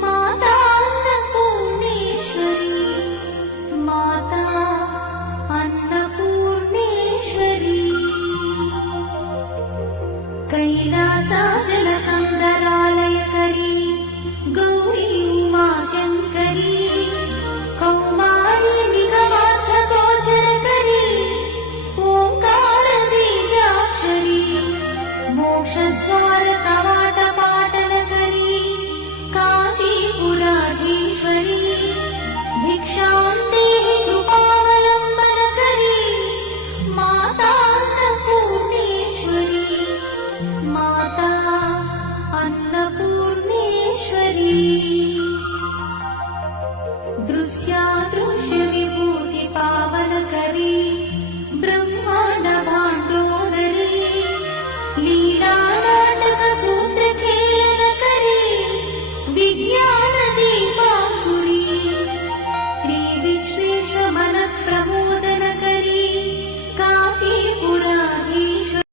माता अन्नपूर्णेश्वरी, माता अन्नपूर्णेश्वरी। कैलासाचलकन्दरालयकरी गौरी उमाशङ्करी, कौमारी निगमार्थगोचरकरी, ओङ्कारबीजाक्षरी, मोक्षद्वारकवाटपाटनकरी, काशीपुराधीश्वरी, भिक्षां देहि कृपावलम्बनकरी, माता अन्नपूर्णेश्वरी, माता अन्नपूर्णेश्वरी। दृश्यादृश्यविभूति पावनकरी, ब्रह्माण्ड भाण्डोदरी, लीलानाटकसूत्रखेलनकरी, विज्ञानदीपा